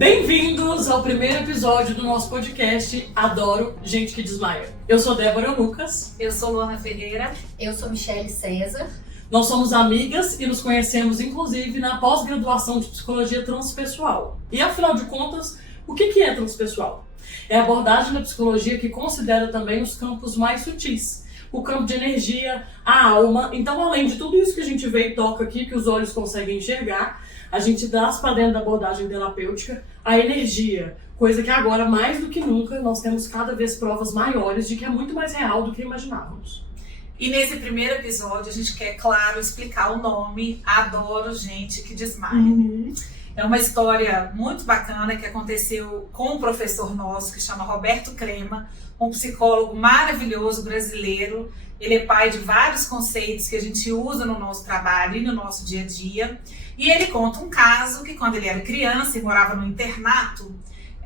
Bem-vindos ao primeiro episódio do nosso podcast Adoro Gente que Desmaia. Eu sou Débora Lucas. Eu sou Luana Ferreira. Eu sou Michele César. Nós somos amigas e nos conhecemos inclusive na pós-graduação de Psicologia Transpessoal. E afinal de contas, o que é transpessoal? É a abordagem da psicologia que considera também os campos mais sutis. O campo de energia, a alma. Então, além de tudo isso que a gente vê e toca aqui, que os olhos conseguem enxergar, a gente traz para dentro da abordagem terapêutica a energia, coisa que agora, mais do que nunca, nós temos cada vez provas maiores de que é muito mais real do que imaginávamos. E nesse primeiro episódio a gente quer, claro, explicar o nome Adoro Gente que Desmaia. É uma história muito bacana que aconteceu com um professor nosso que chama Roberto Crema, um psicólogo maravilhoso brasileiro. Ele é pai de vários conceitos que a gente usa no nosso trabalho e no nosso dia a dia. E ele conta um caso que quando ele era criança e morava no internato,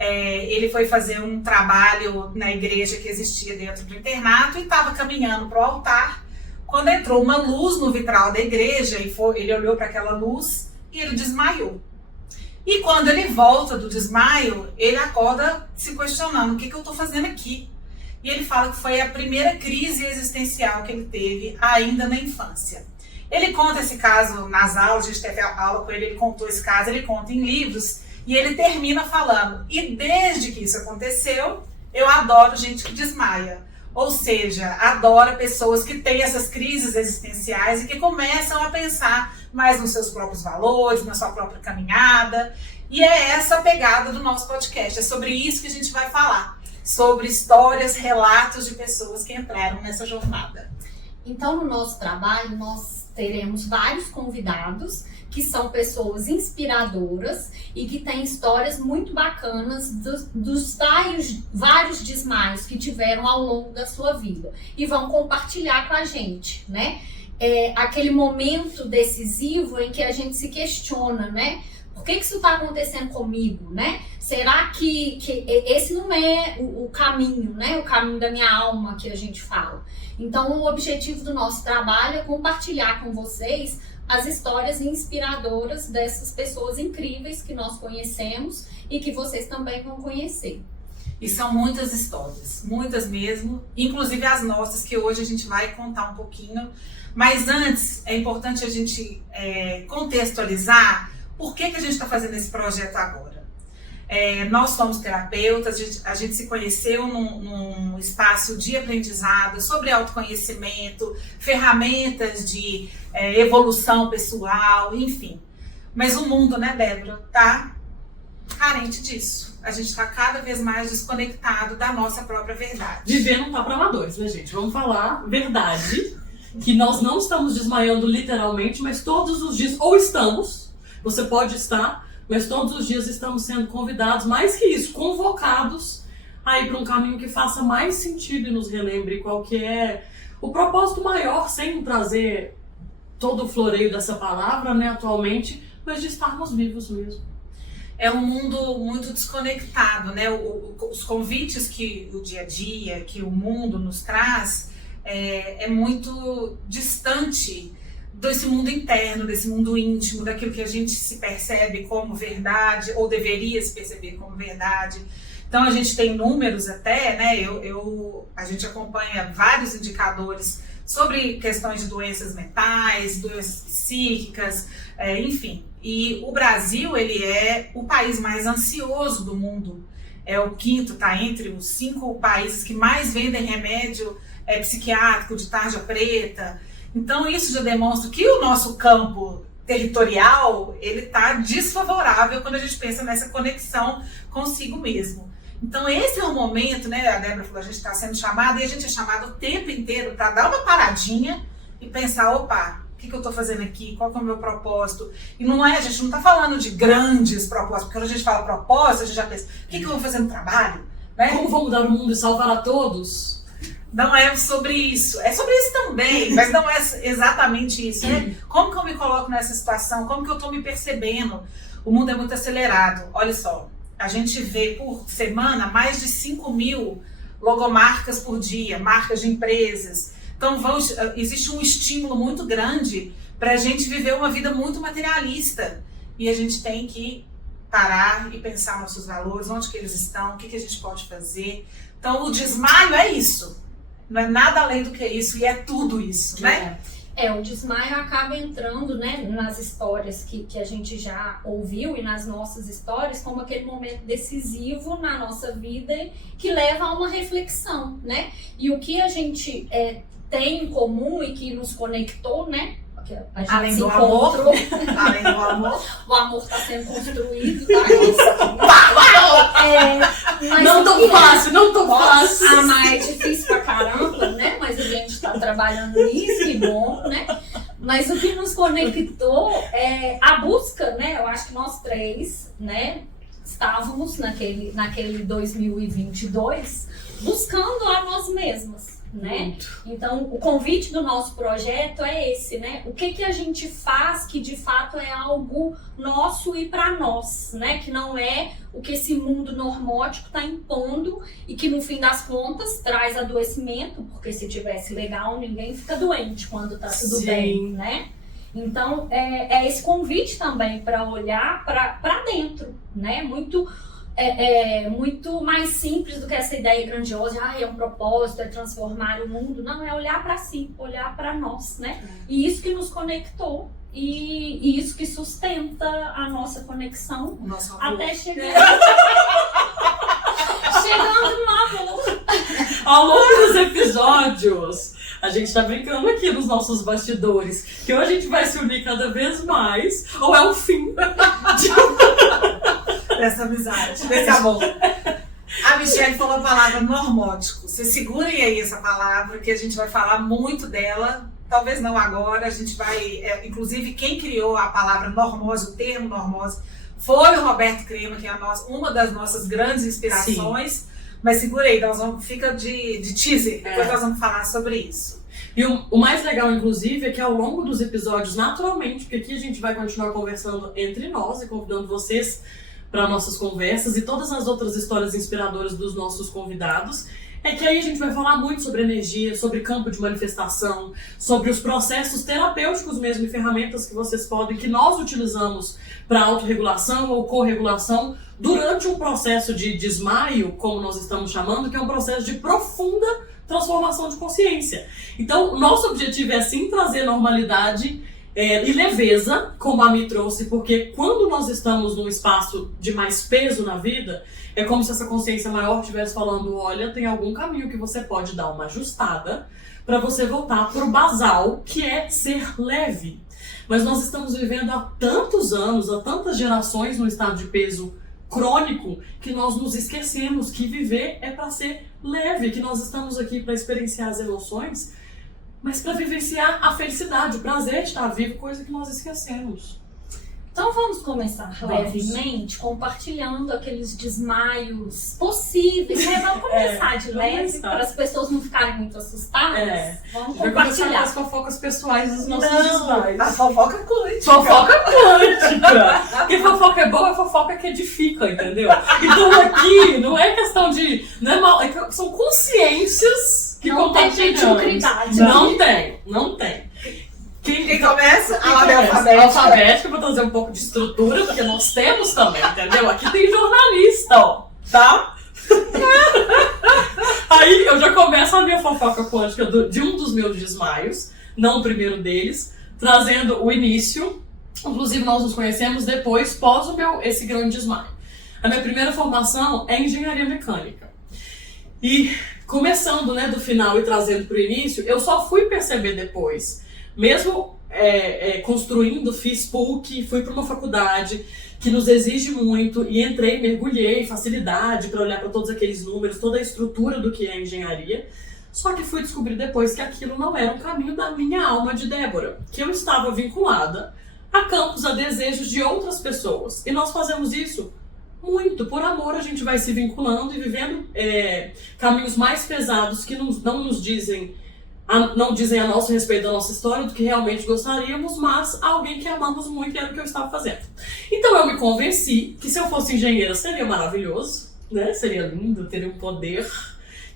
ele foi fazer um trabalho na igreja que existia dentro do internato e estava caminhando para o altar, quando entrou uma luz no vitral da igreja e ele olhou para aquela luz e ele desmaiou. E quando ele volta do desmaio, ele acorda se questionando: o que eu estou fazendo aqui? E ele fala que foi a primeira crise existencial que ele teve ainda na infância. Ele conta esse caso nas aulas, a gente teve aula com ele, ele contou esse caso, ele conta em livros, e ele termina falando: e desde que isso aconteceu, eu adoro gente que desmaia. Ou seja, adora pessoas que têm essas crises existenciais e que começam a pensar mais nos seus próprios valores, na sua própria caminhada. E é essa a pegada do nosso podcast, é sobre isso que a gente vai falar. Sobre histórias, relatos de pessoas que entraram nessa jornada. Então, no nosso trabalho, nós teremos vários convidados que são pessoas inspiradoras e que têm histórias muito bacanas dos vários desmaios que tiveram ao longo da sua vida e vão compartilhar com a gente, né? Aquele momento decisivo em que a gente se questiona, né? Por que isso está acontecendo comigo, né? Será que esse não é o caminho, né? O caminho da minha alma que a gente fala. Então, o objetivo do nosso trabalho é compartilhar com vocês as histórias inspiradoras dessas pessoas incríveis que nós conhecemos e que vocês também vão conhecer. E são muitas histórias, muitas mesmo, inclusive as nossas, que hoje a gente vai contar um pouquinho. Mas antes, é importante a gente contextualizar por que a gente está fazendo esse projeto agora. Nós somos terapeutas, a gente se conheceu num espaço de aprendizado sobre autoconhecimento, ferramentas de evolução pessoal, enfim. Mas o mundo, né, Débora, está carente disso. A gente está cada vez mais desconectado da nossa própria verdade. Viver não tá para amadores, né, gente? Vamos falar verdade, que nós não estamos desmaiando literalmente, mas todos os dias, ou estamos, você pode estar, mas todos os dias estamos sendo convidados, mais que isso, convocados a ir para um caminho que faça mais sentido e nos relembre qual que é o propósito maior, sem trazer todo o floreio dessa palavra, né, atualmente, mas de estarmos vivos mesmo. É um mundo muito desconectado, né? Os convites que o dia a dia, que o mundo nos traz, é muito distante desse mundo interno, desse mundo íntimo, daquilo que a gente se percebe como verdade, ou deveria se perceber como verdade. Então a gente tem números até, né? A gente acompanha vários indicadores sobre questões de doenças mentais, doenças psíquicas, enfim. E o Brasil, ele é o país mais ansioso do mundo. É o quinto, está entre os 5 países que mais vendem remédio psiquiátrico de tarja preta. Então isso já demonstra que o nosso campo territorial, ele está desfavorável quando a gente pensa nessa conexão consigo mesmo. Então esse é o momento, né, a Débora falou, a gente está sendo chamado e a gente é chamado o tempo inteiro para dar uma paradinha e pensar: opa, o que eu estou fazendo aqui? Qual que é o meu propósito? E a gente não está falando de grandes propósitos, porque quando a gente fala propósito, a gente já pensa: o que eu vou fazer no trabalho? Né? Como vou mudar o mundo e salvar a todos? Não é sobre isso. É sobre isso também, mas não é exatamente isso. Como que eu me coloco nessa situação? Como que eu estou me percebendo? O mundo é muito acelerado. Olha só, a gente vê por semana mais de 5.000 logomarcas por dia, marcas de empresas. Então existe um estímulo muito grande para a gente viver uma vida muito materialista. E a gente tem que parar e pensar nossos valores, onde que eles estão, o que a gente pode fazer. Então o desmaio é isso, não é nada além do que isso, e é tudo isso, né? O desmaio acaba entrando, né, nas histórias que a gente já ouviu e nas nossas histórias como aquele momento decisivo na nossa vida que leva a uma reflexão, né? E o que a gente tem em comum e que nos conectou, né? A gente além se do encontrou. além do amor. O amor está sendo construído, tá? Mas Não tão fácil, não tão fácil. Amar é difícil pra caramba, né? Mas a gente tá trabalhando nisso, que bom, né? Mas o que nos conectou é a busca, né? Eu acho que nós três, né, estávamos naquele 2022 buscando a nós mesmas. Né? Então, o convite do nosso projeto é esse, né? O que a gente faz que de fato é algo nosso e para nós, né? Que não é o que esse mundo normótico está impondo e que no fim das contas traz adoecimento, porque se tivesse legal ninguém fica doente quando tá tudo Sim. bem, né? Então, é esse convite também para olhar para dentro, né? Muito mais simples do que essa ideia grandiosa, é um propósito, é transformar o mundo. Não, é olhar para si, olhar para nós, né? E isso que nos conectou e isso que sustenta a nossa conexão até chegar chegando no amor. Ao longo dos episódios, a gente tá brincando aqui nos nossos bastidores, que ou a gente vai se unir cada vez mais, ou é o fim dessa amizade, desse amor. A Michelle falou a palavra normótico. Vocês segurem aí essa palavra, que a gente vai falar muito dela. Talvez não agora, a gente vai... inclusive, quem criou a palavra normose, o termo normose, foi o Roberto Crema, que é uma das nossas grandes inspirações. Sim. Mas segura aí, fica de teaser, depois nós vamos falar sobre isso. E o mais legal, inclusive, é que ao longo dos episódios, naturalmente, porque aqui a gente vai continuar conversando entre nós e convidando vocês para nossas conversas e todas as outras histórias inspiradoras dos nossos convidados, é que aí a gente vai falar muito sobre energia, sobre campo de manifestação, sobre os processos terapêuticos mesmo e ferramentas que nós utilizamos para autorregulação ou corregulação durante um processo de desmaio, como nós estamos chamando, que é um processo de profunda transformação de consciência. Então, o nosso objetivo é sim trazer normalidade e leveza, como a Mi trouxe, porque quando nós estamos num espaço de mais peso na vida, é como se essa consciência maior estivesse falando, olha, tem algum caminho que você pode dar uma ajustada para você voltar para o basal, que é ser leve. Mas nós estamos vivendo há tantos anos, há tantas gerações no estado de peso crônico, que nós nos esquecemos que viver é para ser leve, que nós estamos aqui para experienciar as emoções, mas para vivenciar a felicidade, o prazer de estar vivo, coisa que nós esquecemos. Então vamos começar levemente, compartilhando aqueles desmaios possíveis, né? Vamos começar de leve, para as pessoas não ficarem muito assustadas. Vamos compartilhar as fofocas pessoais dos nossos desmaios. A fofoca quântica. Fofoca quântica. Porque fofoca é boa, é fofoca que edifica, entendeu? Então aqui não é questão de... são consciências que não tem mediocridade. Não tem. Quem começa? A ordem alfabética, pra trazer um pouco de estrutura, porque nós temos também, entendeu? Aqui tem jornalista, ó, tá? Aí eu já começo a minha fofoca quântica de um dos meus desmaios, não o primeiro deles, trazendo o início. Inclusive nós nos conhecemos depois, pós esse grande desmaio. A minha primeira formação é engenharia mecânica. E começando, né, do final e trazendo pro início, eu só fui perceber depois. Mesmo construindo, fiz PUC, fui para uma faculdade que nos exige muito e entrei, mergulhei, facilidade para olhar para todos aqueles números, toda a estrutura do que é engenharia. Só que fui descobrir depois que aquilo não era um caminho da minha alma de Débora, que eu estava vinculada a campos, a desejos de outras pessoas. E nós fazemos isso muito, por amor a gente vai se vinculando e vivendo caminhos mais pesados que não dizem a nosso respeito da nossa história, do que realmente gostaríamos, mas alguém que amamos muito, e era o que eu estava fazendo. Então eu me convenci que se eu fosse engenheira seria maravilhoso, né? Seria lindo, teria um poder,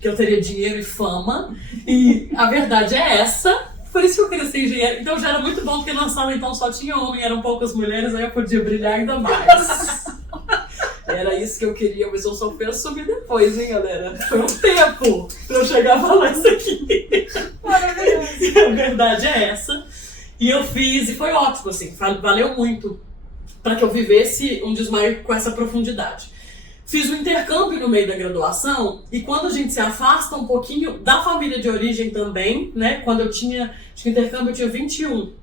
que eu teria dinheiro e fama, e a verdade é essa, por isso que eu queria ser engenheira. Então já era muito bom, porque na sala então só tinha homem, eram poucas mulheres, aí eu podia brilhar ainda mais. era isso que eu queria, mas eu só fui assumir depois, hein, galera? Foi um tempo pra eu chegar a falar isso aqui. Maravilhoso. A verdade é essa. E eu fiz, e foi ótimo, assim, valeu muito para que eu vivesse um desmaio com essa profundidade. Fiz um intercâmbio no meio da graduação, e quando a gente se afasta um pouquinho da família de origem também, né, quando eu tinha, acho que intercâmbio eu tinha 21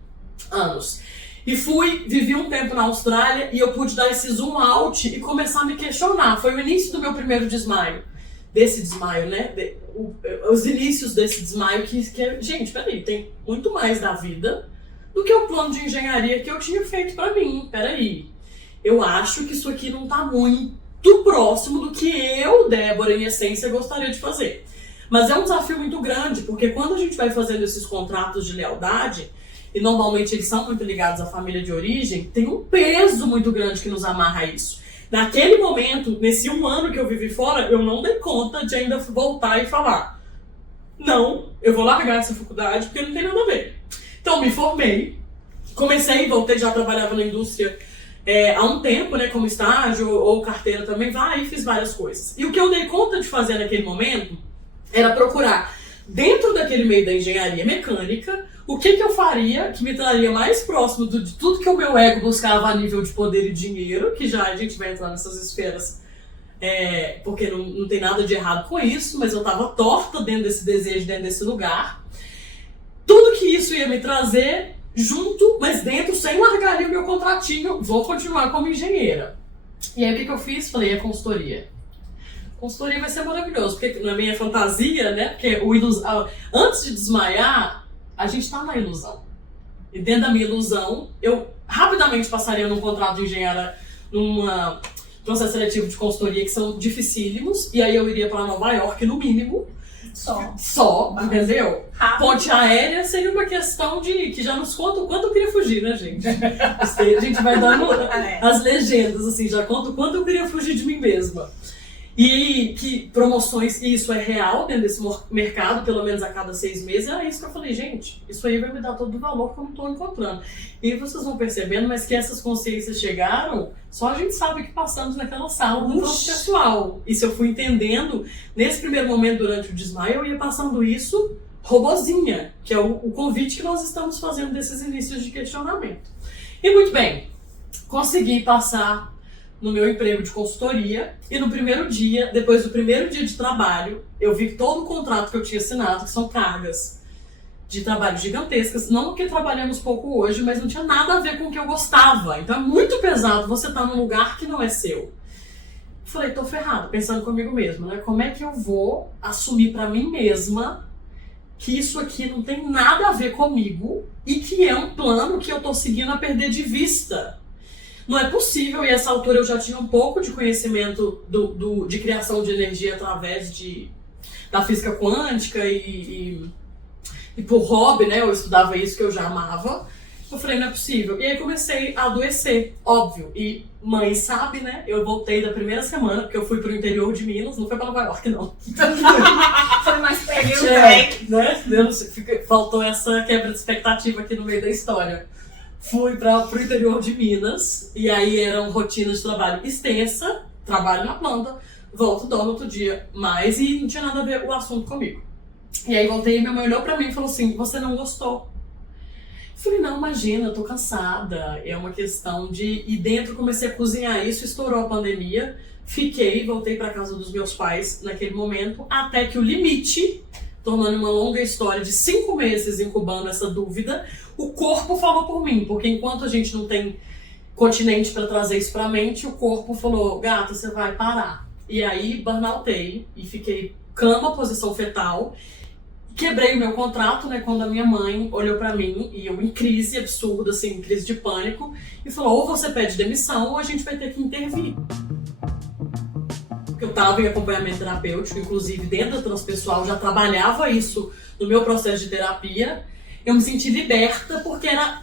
anos. E vivi um tempo na Austrália e eu pude dar esse zoom out e começar a me questionar. Foi o início do meu primeiro desmaio. Desse desmaio, né? Os inícios desse desmaio que gente, peraí, tem muito mais da vida do que o plano de engenharia que eu tinha feito pra mim. Peraí, eu acho que isso aqui não tá muito próximo do que eu, Débora, em essência, gostaria de fazer. Mas é um desafio muito grande, porque quando a gente vai fazendo esses contratos de lealdade, e normalmente eles são muito ligados à família de origem, tem um peso muito grande que nos amarra a isso. Naquele momento, nesse 1 ano que eu vivi fora, eu não dei conta de ainda voltar e falar: não, eu vou largar essa faculdade porque não tem nada a ver. Então me formei, voltei, já trabalhava na indústria há um tempo, né, como estágio ou carteira também, e fiz várias coisas. E o que eu dei conta de fazer naquele momento era procurar, dentro daquele meio da engenharia mecânica, o que eu faria que me traria mais próximo de tudo que o meu ego buscava a nível de poder e dinheiro, que já a gente vai entrar nessas esferas, porque não tem nada de errado com isso, mas eu estava torta dentro desse desejo, dentro desse lugar. Tudo que isso ia me trazer junto, mas dentro, sem largar ali o meu contratinho, vou continuar como engenheira. E aí o que eu fiz? Falei, a consultoria. Consultoria vai ser maravilhoso, porque na minha fantasia, né, porque antes de desmaiar, a gente tá na ilusão. E dentro da minha ilusão, eu rapidamente passaria num contrato de engenheira, num processo seletivo de consultoria, que são dificílimos, e aí eu iria para Nova York, no mínimo. Só, entendeu? Ponte aérea seria uma questão que já nos conta o quanto eu queria fugir, né, gente? A gente vai dando as legendas, assim, já conta o quanto eu queria fugir de mim mesma. E que promoções, e isso é real dentro desse mercado, pelo menos a cada 6 meses, era isso que eu falei, gente, isso aí vai me dar todo o valor que eu não estou encontrando. E vocês vão percebendo, mas que essas consciências chegaram, só a gente sabe que passamos naquela sala do nosso pessoal. E se eu fui entendendo, nesse primeiro momento durante o desmaio, eu ia passando isso robozinha, que é o convite que nós estamos fazendo desses inícios de questionamento. E muito bem, consegui passar no meu emprego de consultoria, e no primeiro dia, depois do primeiro dia de trabalho, eu vi todo o contrato que eu tinha assinado, que são cargas de trabalho gigantescas, não porque trabalhamos pouco hoje, mas não tinha nada a ver com o que eu gostava. Então é muito pesado você estar num lugar que não é seu. Falei, tô ferrada, pensando comigo mesma, né? Como é que eu vou assumir pra mim mesma que isso aqui não tem nada a ver comigo e que é um plano que eu tô seguindo a perder de vista? Não é possível, e essa altura eu já tinha um pouco de conhecimento de criação de energia através da física quântica e por hobby, né, eu estudava isso que eu já amava. Eu falei, não é possível. E aí comecei a adoecer, óbvio. E mãe sabe, né, eu voltei da primeira semana, porque eu fui pro interior de Minas, não foi pra Nova York, não. Foi mais perto. Né? Faltou essa quebra de expectativa aqui no meio da história. Fui pro interior de Minas, e aí eram rotinas de trabalho extensa, trabalho na planta, volto, dormo outro dia mais, e não tinha nada a ver o assunto comigo. E aí voltei e minha mãe olhou pra mim e falou assim, você não gostou? Eu falei, não, imagina, eu tô cansada, é uma questão de... E dentro comecei a cozinhar isso, estourou a pandemia, voltei pra casa dos meus pais naquele momento, até que o limite, tornando uma longa história de 5 meses incubando essa dúvida, o corpo falou por mim, porque enquanto a gente não tem continente para trazer isso pra mente, o corpo falou, gata, você vai parar. E aí burnoutei e fiquei cama, posição fetal, quebrei o meu contrato, né, quando a minha mãe olhou pra mim, e eu em crise absurda, assim, crise de pânico, e falou, ou você pede demissão ou a gente vai ter que intervir. Porque eu estava em acompanhamento terapêutico, inclusive dentro da transpessoal, já trabalhava isso no meu processo de terapia. Eu me senti liberta porque era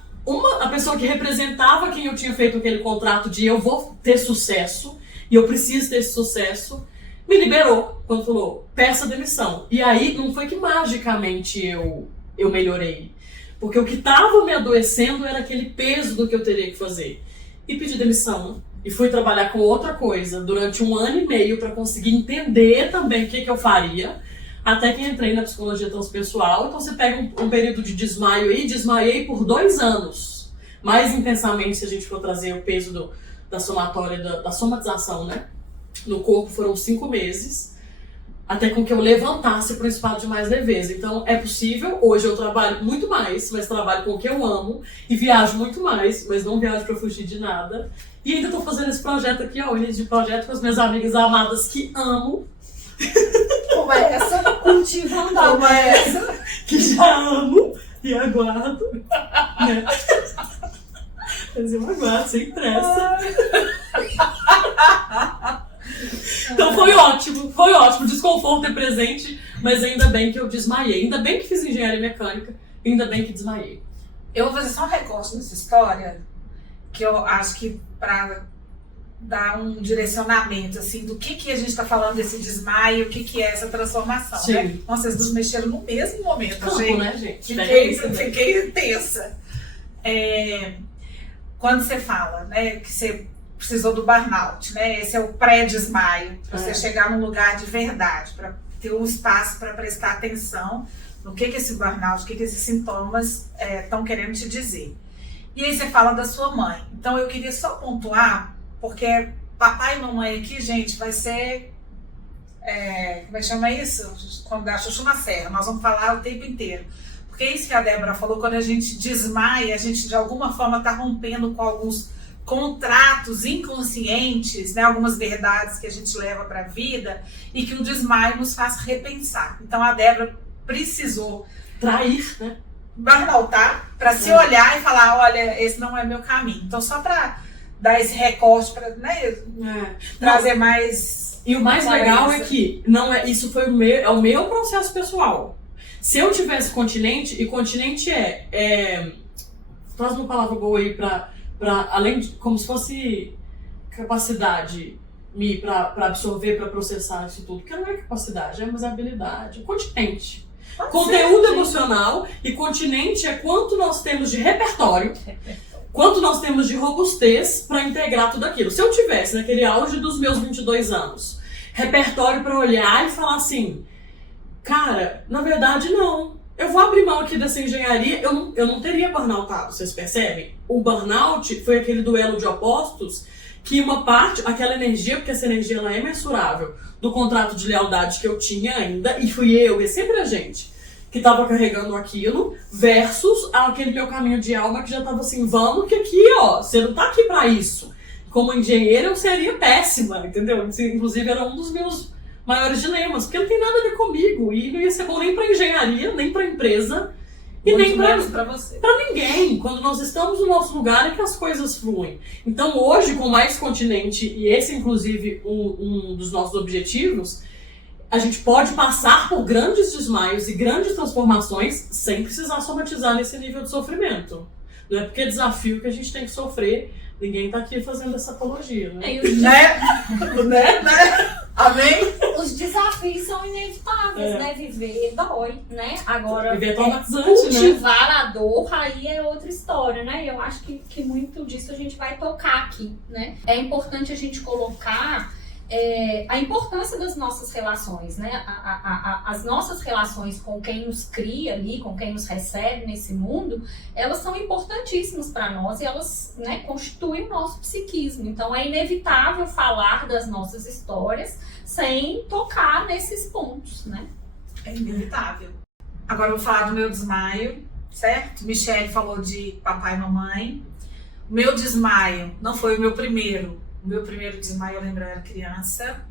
a pessoa que representava quem eu tinha feito aquele contrato de eu vou ter sucesso e eu preciso ter esse sucesso, me liberou quando falou, peça demissão. E aí não foi que magicamente eu melhorei, porque o que estava me adoecendo era aquele peso do que eu teria que fazer. E pedi demissão, e fui trabalhar com outra coisa durante 1 ano e meio para conseguir entender também o que eu faria, até que entrei na psicologia transpessoal. Então você pega um período de desmaio aí, desmaiei por 2 anos. Mais intensamente, se a gente for trazer o peso da somatória, da somatização, né? No corpo foram 5 meses, até com que eu levantasse para um espaço de mais leveza. Então é possível, hoje eu trabalho muito mais, mas trabalho com o que eu amo, e viajo muito mais, mas não viajo para fugir de nada. E ainda estou fazendo esse projeto aqui, ó, o início de projeto com as minhas amigas amadas que amo. Como é essa? Cultivando a Como é essa? Que já amo e aguardo. Né? Mas eu aguardo, sem pressa. Então foi ótimo. Desconforto é presente, mas ainda bem que eu desmaiei. Ainda bem que fiz engenharia mecânica, ainda bem que desmaiei. Eu vou fazer só um recorte nessa história, que eu acho que para dar um direcionamento, assim, do que a gente está falando desse desmaio, o que é essa transformação, Sim. né? Nossa, vocês nos mexeram no mesmo momento, Campo, gente. né, gente? Fiquei tensa. Quando você fala, né, que você precisou do burnout, né? Esse é o pré-desmaio, para você chegar num lugar de verdade, para ter um espaço para prestar atenção no que esse burnout, o que esses sintomas estão querendo te dizer. E aí você fala da sua mãe. Então eu queria só pontuar, porque papai e mamãe aqui, gente, vai ser... como é que chama isso? Quando dá chuchu na serra. Nós vamos falar o tempo inteiro. Porque é isso que a Débora falou, quando a gente desmaia, a gente de alguma forma está rompendo com alguns contratos inconscientes, né? Algumas verdades que a gente leva para a vida e que o desmaio nos faz repensar. Então a Débora precisou trair, né? Burnoutar, para se olhar e falar, olha, esse não é meu caminho. Então só para dar esse recorte, para, né, trazer mais... E o mais legal é que isso foi o meu processo pessoal. Se eu tivesse continente, e continente traz uma palavra boa aí para além de, como se fosse capacidade para absorver, para processar isso tudo, porque não é capacidade, é mais habilidade, continente. Conteúdo emocional, e continente é quanto nós temos de repertório, quanto nós temos de robustez para integrar tudo aquilo. Se eu tivesse naquele auge dos meus 22 anos, repertório para olhar e falar assim, cara, na verdade não, eu vou abrir mão aqui dessa engenharia, eu não teria burnoutado, vocês percebem? O burnout foi aquele duelo de opostos que uma parte, aquela energia, porque essa energia ela é mensurável, do contrato de lealdade que eu tinha ainda, e fui eu, e sempre a gente, que estava carregando aquilo, versus aquele meu caminho de alma que já estava assim, vamos que aqui, ó, você não tá aqui pra isso. Como engenheira eu seria péssima, entendeu? Inclusive era um dos meus maiores dilemas, porque não tem nada a ver comigo, e não ia ser bom nem pra engenharia, nem pra empresa, e nem pra você. Pra ninguém. Quando nós estamos no nosso lugar é que as coisas fluem. Então hoje, com mais continente, e esse inclusive um dos nossos objetivos, a gente pode passar por grandes desmaios e grandes transformações sem precisar somatizar nesse nível de sofrimento. Não é porque é desafio que a gente tem que sofrer. Ninguém tá aqui fazendo essa apologia, né? Né? Amém? Os desafios são inevitáveis, né? Viver dói, né? Agora, viver é traumatizante, cultivar a dor, aí é outra história, né? Eu acho que muito disso a gente vai tocar aqui, né? É importante a gente colocar a importância das nossas relações, né? As nossas relações com quem nos cria ali, com quem nos recebe nesse mundo, elas são importantíssimas para nós e elas, né, constituem o nosso psiquismo. Então é inevitável falar das nossas histórias sem tocar nesses pontos, né? É inevitável. Agora eu vou falar do meu desmaio, certo? Michele falou de papai e mamãe. O meu desmaio não foi o meu primeiro. O meu primeiro desmaio, eu lembro, eu era criança,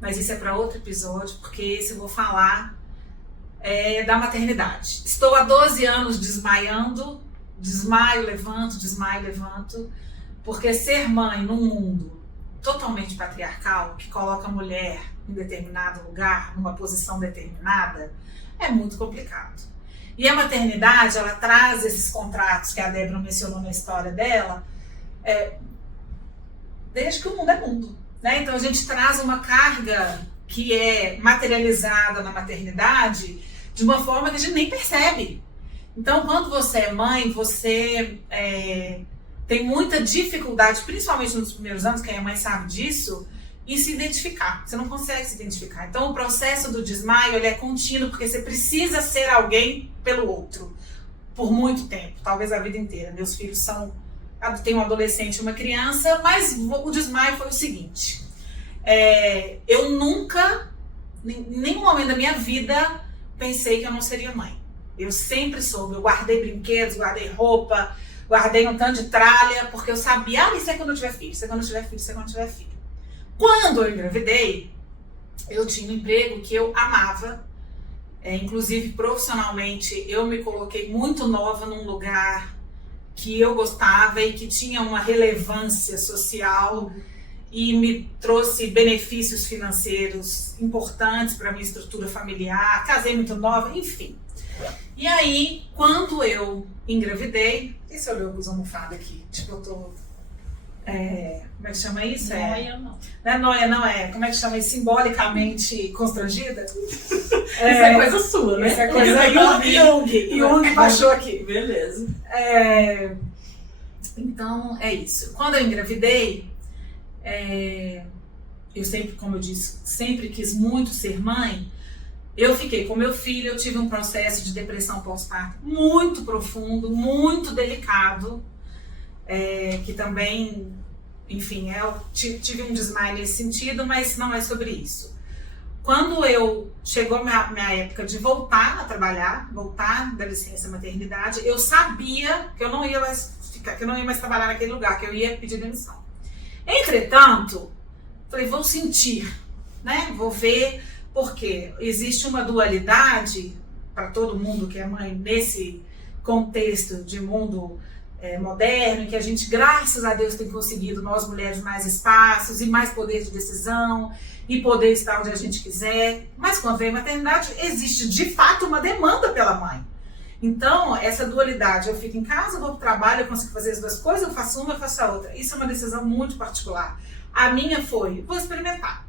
mas isso é para outro episódio, porque esse eu vou falar da maternidade. Estou há 12 anos desmaiando, desmaio, levanto, porque ser mãe num mundo totalmente patriarcal, que coloca a mulher em determinado lugar, numa posição determinada, é muito complicado. E a maternidade, ela traz esses contratos que a Débora mencionou na história dela, desde que o mundo é mundo, né? Então a gente traz uma carga que é materializada na maternidade de uma forma que a gente nem percebe. Então quando você é mãe, você tem muita dificuldade, principalmente nos primeiros anos, quem é mãe sabe disso, em se identificar. Você não consegue se identificar. Então o processo do desmaio ele é contínuo, porque você precisa ser alguém pelo outro por muito tempo, talvez a vida inteira. Meus filhos tem um adolescente e uma criança, mas o desmaio foi o seguinte. Eu nunca, em nenhum momento da minha vida, pensei que eu não seria mãe. Eu sempre soube. Eu guardei brinquedos, guardei roupa, guardei um tanto de tralha, porque eu sabia, isso é quando eu tiver filho, isso é quando eu tiver filho, isso é quando eu tiver filho. Quando eu engravidei, eu tinha um emprego que eu amava, inclusive profissionalmente eu me coloquei muito nova num lugar que eu gostava e que tinha uma relevância social e me trouxe benefícios financeiros importantes para a minha estrutura familiar, casei muito nova, enfim. E aí, quando eu engravidei, e se eu olhou os almofadas aqui? Tipo, eu tô... como é que chama isso? Noia, não. Não é noia, não é. Como é que chama isso? Simbolicamente constrangida? Isso é coisa sua, né? Isso é coisa Jung baixou aqui. Beleza. Então, é isso. Quando eu engravidei, eu sempre, como eu disse, sempre quis muito ser mãe. Eu fiquei com meu filho, eu tive um processo de depressão pós-parto muito profundo, muito delicado, que também, enfim, eu tive um desmaio nesse sentido, mas não é sobre isso. Quando chegou a minha época de voltar a trabalhar, voltar da licença maternidade, eu sabia que eu não ia mais trabalhar naquele lugar, que eu ia pedir demissão. Entretanto, falei, vou sentir, né? Vou ver, porque existe uma dualidade para todo mundo que é mãe nesse contexto de mundo moderno, em que a gente, graças a Deus, tem conseguido, nós mulheres, mais espaços e mais poder de decisão e poder estar onde a gente quiser. Mas quando vem a maternidade, existe de fato uma demanda pela mãe. Então, essa dualidade, eu fico em casa, eu vou para o trabalho, eu consigo fazer as duas coisas, eu faço uma, eu faço a outra. Isso é uma decisão muito particular. A minha foi, vou experimentar.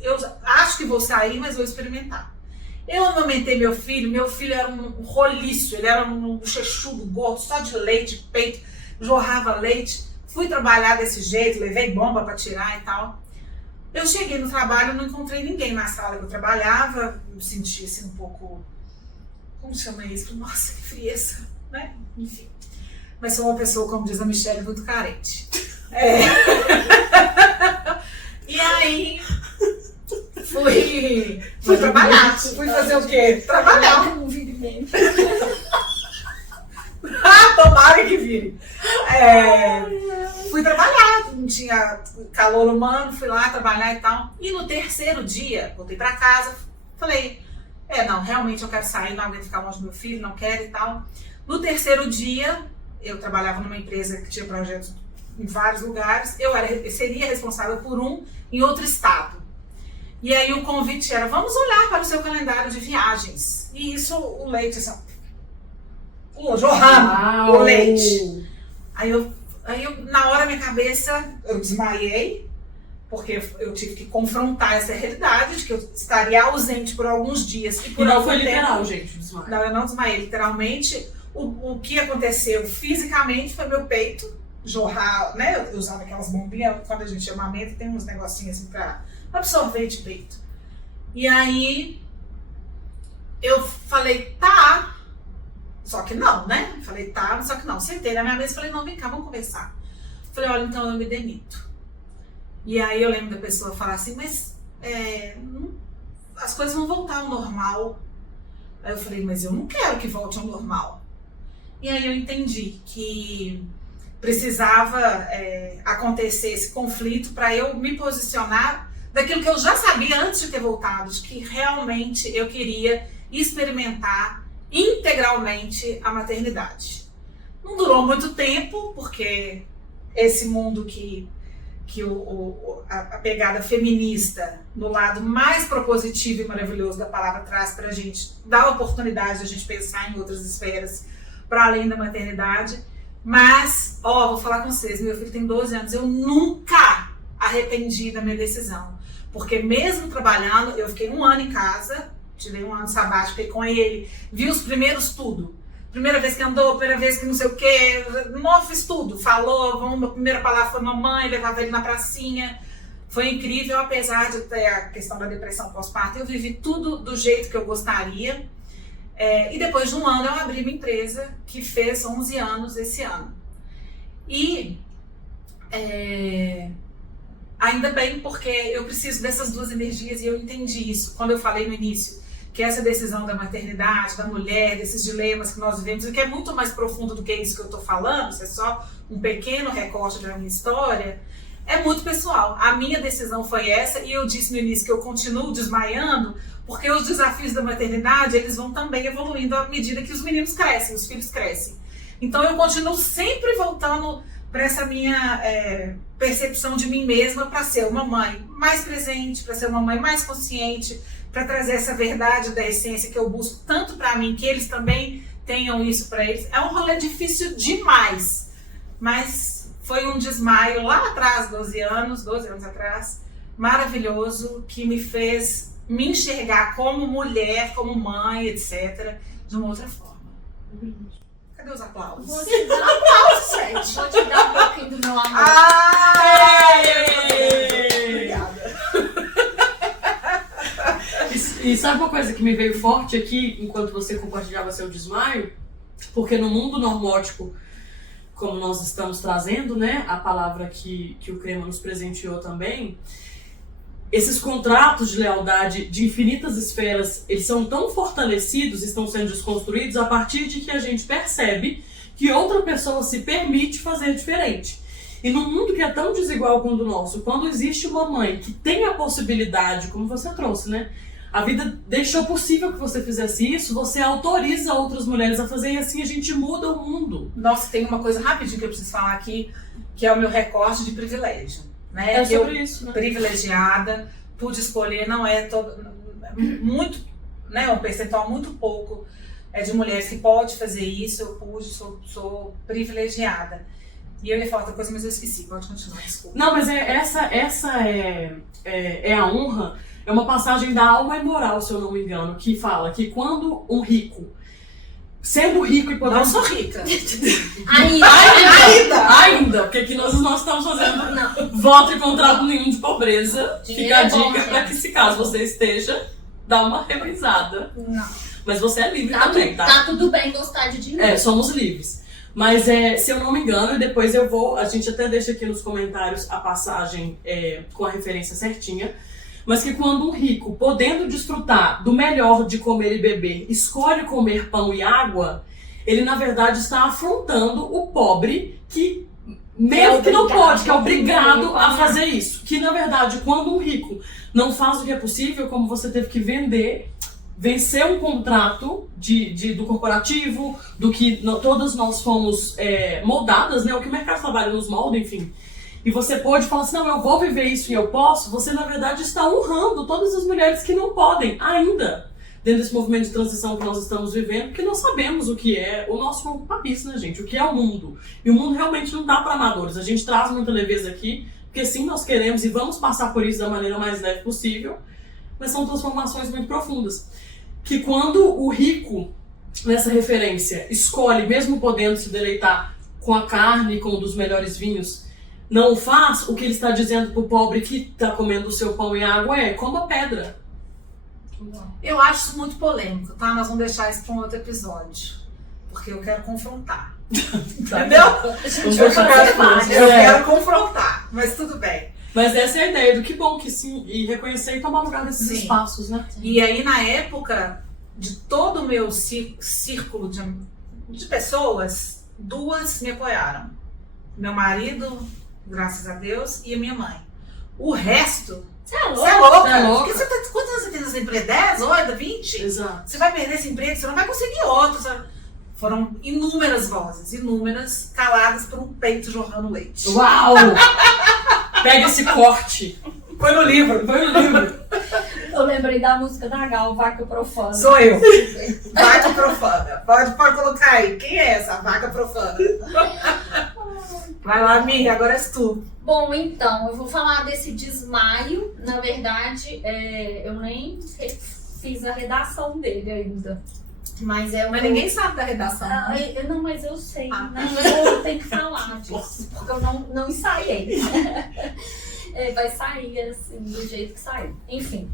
Eu acho que vou sair, mas vou experimentar. Eu amamentei meu filho era um roliço, ele era um bochechudo gordo, só de leite, peito, jorrava leite. Fui trabalhar desse jeito, levei bomba para tirar e tal. Eu cheguei no trabalho, não encontrei ninguém na sala que eu trabalhava, me senti assim um pouco, como chama isso? Nossa, que frieza, né? Enfim. Mas sou uma pessoa, como diz a Michelle, muito carente. E aí... Fui trabalhar. Fui fazer o quê? Trabalhar. Não vire bem. Tomara que vire. Fui trabalhar, não tinha calor humano, fui lá trabalhar e tal. E no terceiro dia, voltei pra casa, falei, não, realmente eu quero sair, não aguento ficar longe do meu filho, não quero e tal. No terceiro dia, eu trabalhava numa empresa que tinha projetos em vários lugares, eu seria responsável por um em outro estado. E aí o convite era, vamos olhar para o seu calendário de viagens. E isso, o leite, assim, jorrando o leite. Aí eu, na hora, minha cabeça, eu desmaiei, porque eu tive que confrontar essa realidade de que eu estaria ausente por alguns dias. E por não algum foi tempo, literal, gente, o desmaio. Não, eu não desmaiei, literalmente. O que aconteceu fisicamente foi meu peito jorrar, né? Eu usava aquelas bombinhas, quando a gente amamenta, tem uns negocinhos assim pra absorver de peito. E aí eu falei, tá, só que não, né? Falei, tá, só que não. Sentei na minha mesa e falei, não, vem cá, vamos conversar. Falei, olha, então eu me demito. E aí eu lembro da pessoa falar assim, mas as coisas vão voltar ao normal. Aí eu falei, mas eu não quero que volte ao normal. E aí eu entendi que precisava acontecer esse conflito para eu me posicionar daquilo que eu já sabia antes de ter voltado, de que realmente eu queria experimentar integralmente a maternidade. Não durou muito tempo, porque esse mundo que a pegada feminista, no lado mais propositivo e maravilhoso da palavra, traz pra gente, dá a oportunidade de a gente pensar em outras esferas para além da maternidade. Mas, vou falar com vocês, meu filho tem 12 anos, eu nunca arrependi da minha decisão. Porque mesmo trabalhando, eu fiquei 1 ano em casa, tirei 1 ano sabático, fiquei com ele, vi os primeiros primeira vez que andou, primeira vez que não sei o quê, fiz tudo. Falou, a primeira palavra foi mamãe, levava ele na pracinha. Foi incrível, apesar de ter a questão da depressão pós-parto, eu vivi tudo do jeito que eu gostaria. E depois de um ano eu abri minha empresa, que fez 11 anos esse ano. E ainda bem, porque eu preciso dessas duas energias e eu entendi isso quando eu falei no início, que essa decisão da maternidade, da mulher, desses dilemas que nós vivemos, o que é muito mais profundo do que isso que eu estou falando, isso é só um pequeno recorte da minha história, é muito pessoal. A minha decisão foi essa, e eu disse no início que eu continuo desmaiando, porque os desafios da maternidade, eles vão também evoluindo à medida que os meninos crescem, os filhos crescem. Então eu continuo sempre voltando para essa minha percepção de mim mesma, para ser uma mãe mais presente, para ser uma mãe mais consciente, para trazer essa verdade da essência que eu busco tanto para mim, que eles também tenham isso para eles. É um rolê difícil demais, mas foi um desmaio lá atrás, 12 anos atrás, maravilhoso, que me fez me enxergar como mulher, como mãe, etc., de uma outra forma. Cadê os aplausos? Vou te dar aplausos, gente. Vou te dar um pouquinho do meu amor. Obrigada. E sabe uma coisa que me veio forte aqui, enquanto você compartilhava seu desmaio? Porque no mundo normótico, como nós estamos trazendo, né, a palavra que o Crema nos presenteou também, esses contratos de lealdade de infinitas esferas, eles são tão fortalecidos, estão sendo desconstruídos a partir de que a gente percebe que outra pessoa se permite fazer diferente. E num mundo que é tão desigual quanto o nosso, quando existe uma mãe que tem a possibilidade, como você trouxe, né? A vida deixou possível que você fizesse isso, você autoriza outras mulheres a fazer, e assim a gente muda o mundo. Nossa, tem uma coisa rapidinho que eu preciso falar aqui, que é o meu recorte de privilégio. Né? É sobre isso, né? Privilegiada, pude escolher, não é todo, muito, né, um percentual muito pouco de mulheres que pode fazer isso, eu pude, sou privilegiada. E eu ia falar outra coisa, mas eu esqueci, pode continuar, desculpa. Não, mas essa é a honra, é uma passagem da Alma e Moral, se eu não me engano, que fala que quando um rico, sendo rico e podendo... Não sou rica. Ainda, porque aqui nós estamos fazendo voto e contrato nenhum de pobreza. Fica a dica para que, se caso você esteja, dá uma revisada. Não. Mas você é livre também, tá? Tá tudo bem gostar de dinheiro. Somos livres. Mas, se eu não me engano, e depois a gente até deixa aqui nos comentários a passagem com a referência certinha, mas que quando um rico, podendo desfrutar do melhor de comer e beber, escolhe comer pão e água, ele na verdade está afrontando o pobre que mesmo que não pode, que é obrigado a fazer isso. Que na verdade, quando um rico não faz o que é possível, como você teve que vencer um contrato do corporativo, do que todas nós fomos moldadas, né? O que o mercado de trabalho nos molda, enfim. E você pode falar assim, não, eu vou viver isso e eu posso, você na verdade está honrando todas as mulheres que não podem ainda, dentro desse movimento de transição que nós estamos vivendo, porque nós sabemos o que é o nosso país, né, gente? O que é o mundo. E o mundo realmente não dá para amadores. A gente traz muita leveza aqui, porque sim, nós queremos e vamos passar por isso da maneira mais leve possível, mas são transformações muito profundas. Que quando o rico, nessa referência, escolhe, mesmo podendo se deleitar com a carne e com um dos melhores vinhos, não faz, o que ele está dizendo pro pobre que está comendo o seu pão e água coma pedra. Eu acho isso muito polêmico, tá? Nós vamos deixar isso para um outro episódio, porque eu quero confrontar. Entendeu? Eu quero confrontar, mas tudo bem. Mas essa é a ideia do que bom que sim, e reconhecer e tomar lugar desses espaços, né? E aí, na época, de todo o meu círculo de pessoas, 2 me apoiaram. Meu marido, graças a Deus, e a minha mãe. O resto... Você é louca? Você é louca? Você é louca? Porque quantos anos você tem nesse emprego? 10, 8, 20? Exato. Você vai perder esse emprego, você não vai conseguir outro. Foram inúmeras vozes, inúmeras, caladas por um peito jorrando leite. Uau! Pega esse corte. Foi no livro. Eu lembrei da música da Gal, Vaca Profana. Sou eu. Vaca Profana. Pode colocar aí. Quem é essa vaca profana? Vai lá, amiga, agora és tu. Bom, então, eu vou falar desse desmaio. Na verdade, eu nem fiz a redação dele ainda. Mas ninguém sabe da redação. Não, mas eu sei, Ah. né? Eu tenho que falar disso, porque eu não ensaiei. Vai sair assim, do jeito que saiu. Enfim,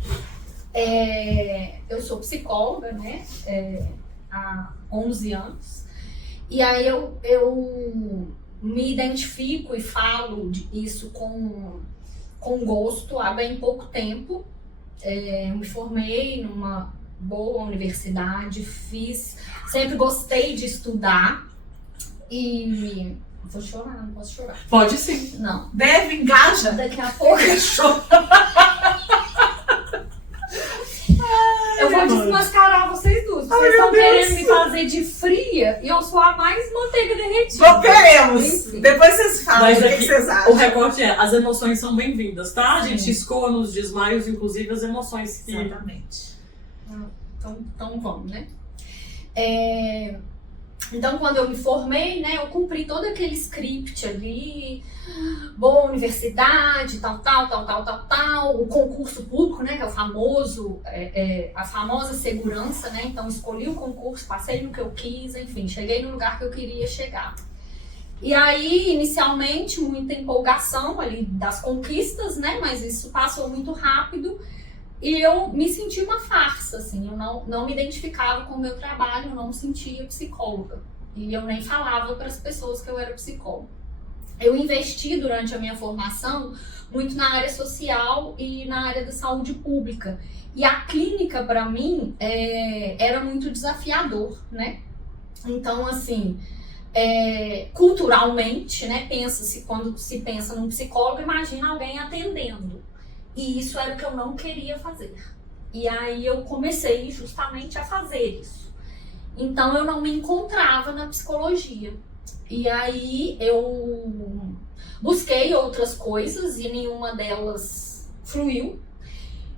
eu sou psicóloga, né? Há 11 anos. E aí eu me identifico e falo isso com gosto há bem pouco tempo. Eu me formei numa boa universidade, sempre gostei de estudar e vou chorar, não posso chorar. Pode sim. Não. Deve, engaja. Daqui a pouco eu vou desmascarar vocês duas. Vocês estão querendo me fazer de fria e eu sou a mais manteiga derretida. Não queremos. Enfim. Depois vocês falam Mas o que aqui, vocês o acham. recorte as emoções são bem-vindas, tá? A gente Sim. escoa nos desmaios, inclusive, as emoções que... Exatamente. Então vamos, né? Então, quando eu me formei, né, eu cumpri todo aquele script ali, boa universidade, tal, o concurso público, né, que é o famoso, a famosa segurança, né, então escolhi o concurso, passei no que eu quis, enfim, cheguei no lugar que eu queria chegar. E aí, inicialmente, muita empolgação ali das conquistas, né, mas isso passou muito rápido. E eu me senti uma farsa, assim, eu não me identificava com o meu trabalho, eu não me sentia psicóloga. E eu nem falava para as pessoas que eu era psicóloga. Eu investi durante a minha formação muito na área social e na área da saúde pública. E a clínica, para mim, era muito desafiador, né? Então, assim, culturalmente, né, quando se pensa num psicólogo, imagina alguém atendendo. E isso era o que eu não queria fazer. E aí eu comecei justamente a fazer isso. Então eu não me encontrava na psicologia. E aí eu busquei outras coisas e nenhuma delas fluiu.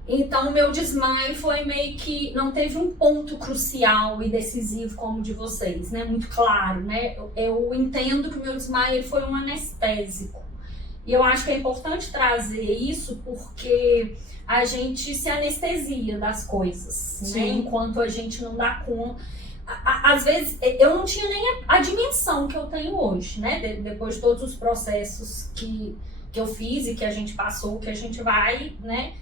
Então o meu desmaio foi meio que... não teve um ponto crucial e decisivo como o de vocês, né? Muito claro, né? Eu entendo que o meu desmaio ele foi um anestésico. E eu acho que é importante trazer isso porque a gente se anestesia das coisas, né? Enquanto a gente não dá conta. Às vezes, eu não tinha nem a dimensão que eu tenho hoje, né? Depois de todos os processos que eu fiz e que a gente passou, que a gente vai, né,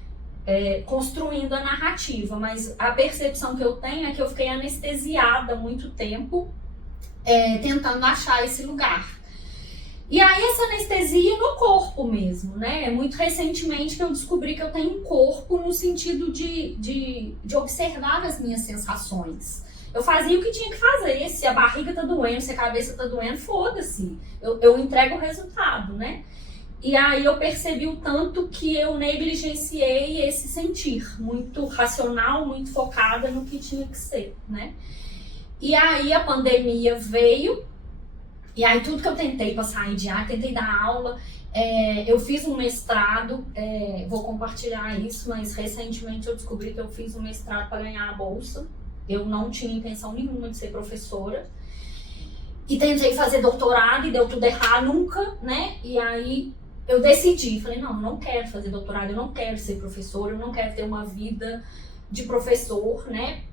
construindo a narrativa. Mas a percepção que eu tenho é que eu fiquei anestesiada há muito tempo, tentando achar esse lugar. E aí essa anestesia no corpo mesmo, né? Muito recentemente que eu descobri que eu tenho um corpo no sentido de observar as minhas sensações. Eu fazia o que tinha que fazer. Se a barriga tá doendo, se a cabeça tá doendo, foda-se. Eu entrego o resultado, né? E aí eu percebi o tanto que eu negligenciei esse sentir. Muito racional, muito focada no que tinha que ser, né? E aí a pandemia veio. E aí tudo que eu tentei para sair de ar, tentei dar aula, eu fiz um mestrado, vou compartilhar isso, mas recentemente eu descobri que eu fiz um mestrado para ganhar a bolsa. Eu não tinha intenção nenhuma de ser professora. E tentei fazer doutorado e deu tudo errado, nunca, né? E aí eu decidi, falei, não quero fazer doutorado, eu não quero ser professora, eu não quero ter uma vida de professor, né?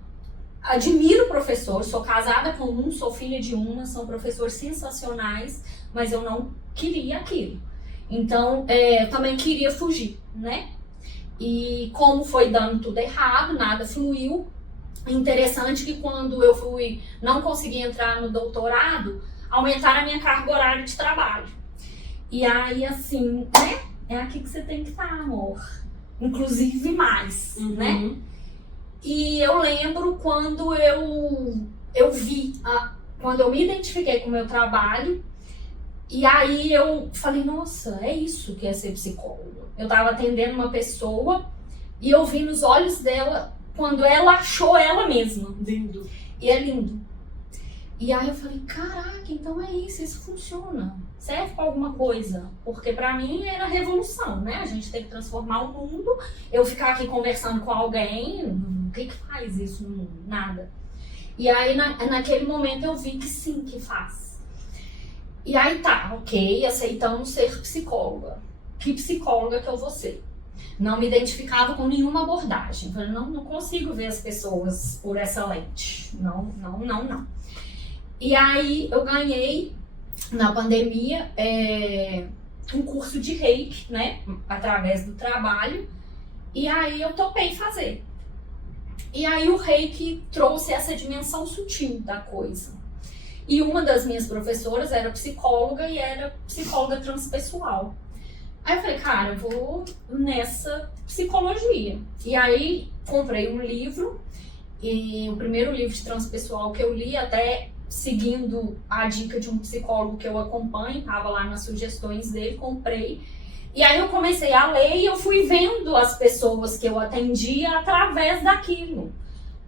Admiro professores, sou casada com um, sou filha de uma, são professores sensacionais, mas eu não queria aquilo. Então, eu também queria fugir, né? E como foi dando tudo errado, nada fluiu. Interessante que quando eu não consegui entrar no doutorado, aumentaram a minha carga horária de trabalho. E aí, assim, né? É aqui que você tem que estar, amor. Inclusive mais, né? E eu lembro quando eu vi, quando eu me identifiquei com o meu trabalho, e aí eu falei, nossa, é isso que é ser psicóloga. Eu tava atendendo uma pessoa e eu vi nos olhos dela quando ela achou ela mesma. Lindo. E é lindo. E aí eu falei, caraca, então é isso funciona. Serve pra alguma coisa. Porque pra mim era revolução, né? A gente tem que transformar o mundo. Eu ficar aqui conversando com alguém, o que faz isso no mundo? Nada. E aí naquele momento eu vi que sim, que faz. E aí tá, ok, aceitamos ser psicóloga. Que psicóloga que eu vou ser? Não me identificava com nenhuma abordagem. Falei, não consigo ver as pessoas por essa lente. Não. E aí eu ganhei, na pandemia, um curso de reiki, né? Através do trabalho. E aí eu topei fazer. E aí o reiki trouxe essa dimensão sutil da coisa. E uma das minhas professoras era psicóloga e era psicóloga transpessoal. Aí eu falei, cara, eu vou nessa psicologia. E aí comprei um livro, e o primeiro livro de transpessoal que eu li, até seguindo a dica de um psicólogo que eu acompanho, estava lá nas sugestões dele, comprei. E aí eu comecei a ler e eu fui vendo as pessoas que eu atendia através daquilo.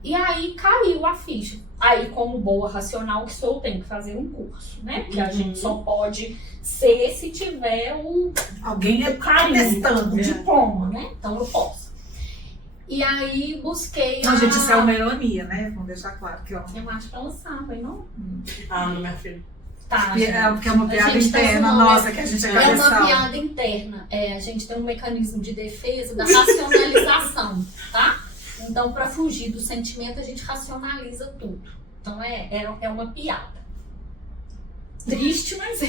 E aí caiu a ficha. Aí, como boa racional que sou, tenho que fazer um curso, né? Porque a gente só pode ser se tiver alguém o carinho, testando, o diploma, né? Então eu posso. E aí busquei Não, gente, isso é uma ironia, né? Vamos deixar claro que eu acho que ela sabe, não? Não, minha filha. Tá, porque é uma piada interna nossa, que a gente é cabeçal. É uma piada interna. A gente tem um mecanismo de defesa da racionalização, tá? Então, para fugir do sentimento, a gente racionaliza tudo. Então, é uma piada. Triste, mas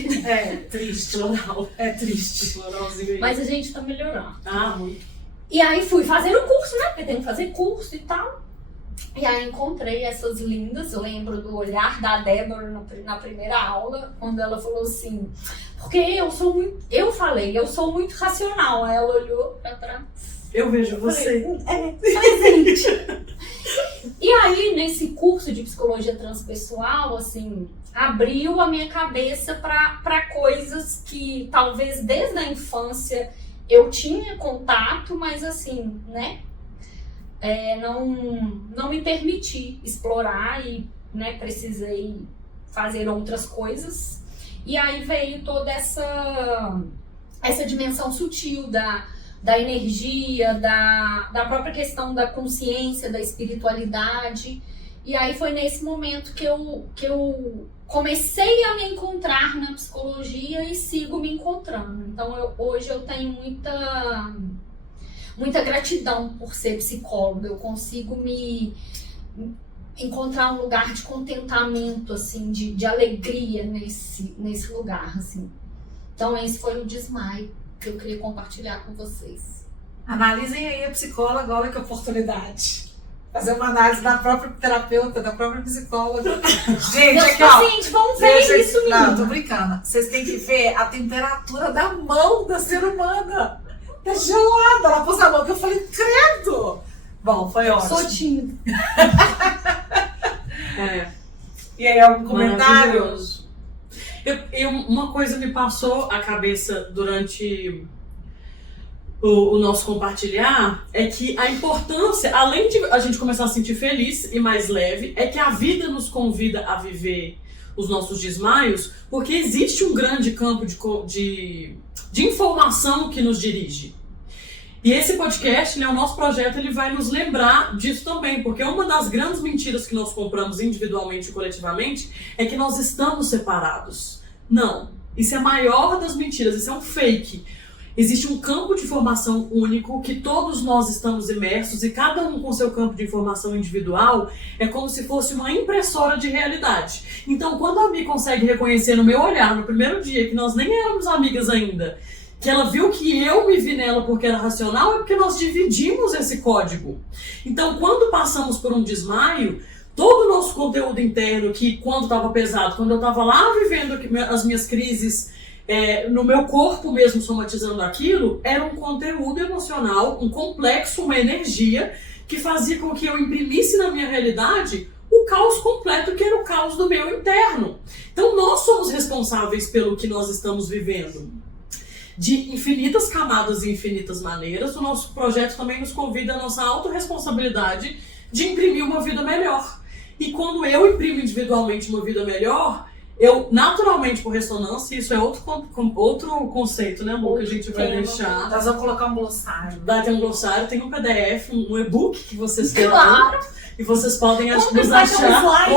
triste. Floral. É triste. Floralzinho aí. Mas a gente tá melhorando. Muito. E aí fui fazer o curso, né? Porque tem que fazer curso e tal. E aí encontrei essas lindas. Eu lembro do olhar da Débora na primeira aula, quando ela falou assim, porque eu sou muito racional. Aí ela olhou pra trás. Eu vejo você. Presente. E aí, nesse curso de psicologia transpessoal, assim, abriu a minha cabeça para coisas que talvez desde a infância eu tinha contato, mas assim, né? Não me permiti explorar e, né, precisei fazer outras coisas. E aí veio toda essa dimensão sutil da energia, da própria questão da consciência, da espiritualidade. E aí foi nesse momento que eu comecei a me encontrar na psicologia e sigo me encontrando. Então hoje eu tenho muita gratidão por ser psicóloga. Eu consigo me encontrar um lugar de contentamento, assim, de alegria nesse lugar, assim. Então esse foi o desmaio que eu queria compartilhar com vocês. Analisem aí a psicóloga, olha que oportunidade. Fazer uma análise da própria terapeuta, da própria psicóloga. Gente, meus aqui, ó. pacientes vão ver isso, menina. Não, tô brincando. Vocês têm que ver a temperatura da mão da ser humana. Tá gelada. Ela pôs a mão que eu falei, credo. Bom, foi ótimo. Sou tímida. E aí, algum comentário? Uma coisa me passou a cabeça durante o nosso compartilhar, é que a importância, além de a gente começar a se sentir feliz e mais leve, é que a vida nos convida a viver os nossos desmaios, porque existe um grande campo de informação que nos dirige. E esse podcast, né, o nosso projeto, ele vai nos lembrar disso também, porque uma das grandes mentiras que nós compramos individualmente e coletivamente é que nós estamos separados. Não, isso é a maior das mentiras, isso é um fake. Existe um campo de informação único que todos nós estamos imersos e cada um com seu campo de informação individual é como se fosse uma impressora de realidade. Então, quando a Mi consegue reconhecer no meu olhar, no primeiro dia, que nós nem éramos amigas ainda, que ela viu que eu me vi nela porque era racional, é porque nós dividimos esse código. Então, quando passamos por um desmaio, todo o nosso conteúdo interno, que quando estava pesado, quando eu estava lá vivendo as minhas crises, no meu corpo mesmo somatizando aquilo, era um conteúdo emocional, um complexo, uma energia que fazia com que eu imprimisse na minha realidade o caos completo, que era o caos do meu interno. Então nós somos responsáveis pelo que nós estamos vivendo. De infinitas camadas e infinitas maneiras, o nosso projeto também nos convida a nossa autorresponsabilidade de imprimir uma vida melhor. E quando eu imprimo individualmente uma vida melhor, eu, naturalmente, por ressonância, isso é outro conceito, né, amor, que a gente vai deixar. Nós vamos colocar um glossário. Vai ter um glossário, tem um PDF, um e-book que vocês terão. Claro! E vocês podem nos vai achar. ter um slide?